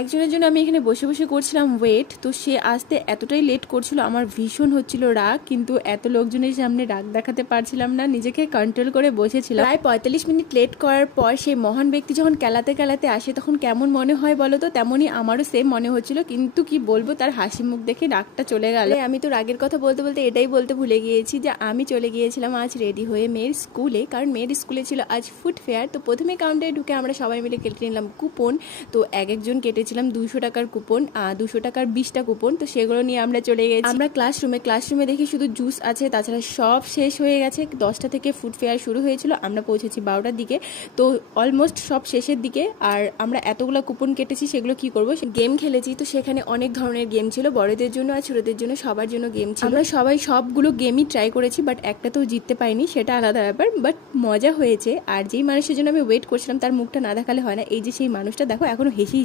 একজনের জন্য আমি এখানে বসে বসে করছিলাম ওয়েট, তো সে আসতে এতটাই লেট করছিল, আমার ভীষণ হচ্ছিল রাগ, কিন্তু এত লোকজনের সামনে রাগ দেখাতে পারছিলাম না, নিজেকে কন্ট্রোল করে বসেছিলাম। প্রায় 45 মিনিট লেট করার পর সেই মহান ব্যক্তি যখন কেলাতে কেলাতে আসে তখন কেমন মনে হয় বলো তো? তেমনই আমারও সেম মনে হচ্ছিল, কিন্তু কি বলবো, তার হাসি মুখ দেখে রাগটা চলে গেল। আমি তো রাগের কথা বলতে বলতে এটাই বলতে ভুলে গিয়েছি যে আমি চলে গিয়েছিলাম আজ রেডি হয়ে মেয়ের স্কুলে, কারণ মেয়ের স্কুলে ছিল আজ ফুড ফেয়ার। তো প্রথমে কাউন্টারে ঢুকে আমরা সবাই মিলে কেটে নিলাম কুপন। তো এক একজন কেটেছিলাম 200 টাকার কুপন, 200 টাকার 20টা কুপন। তো সেগুলো নিয়ে আমরা চলে গেছি আমরা ক্লাসরুমে দেখি শুধু জুস আছে, তাছাড়া সব শেষ হয়ে গেছে। 10টা থেকে ফুড ফেয়ার শুরু হয়েছিল, আমরা পৌঁছেছি 12টার দিকে, তো অলমোস্ট সব শেষের দিকে। আর আমরা এতগুলো কুপন কেটেছি, সেগুলো কি করবো, গেম খেলেছি। তো সেখানে অনেক ধরনের গেম ছিল, বড়দের জন্য আর ছোটদের জন্য, সবার জন্য গেম ছিল। আমরা সবাই সবগুলো গেমই ট্রাই করেছি, বাট একটা তো জিততে পাইনি, সেটা আলাদা ব্যাপার, বাট মজা হয়েছে। আর যেই মানুষের জন্য আমি ওয়েট করছিলাম তার মুখটা না দেখালে হয় না, এই যে সেই মানুষটা দেখো এখনো হেসেই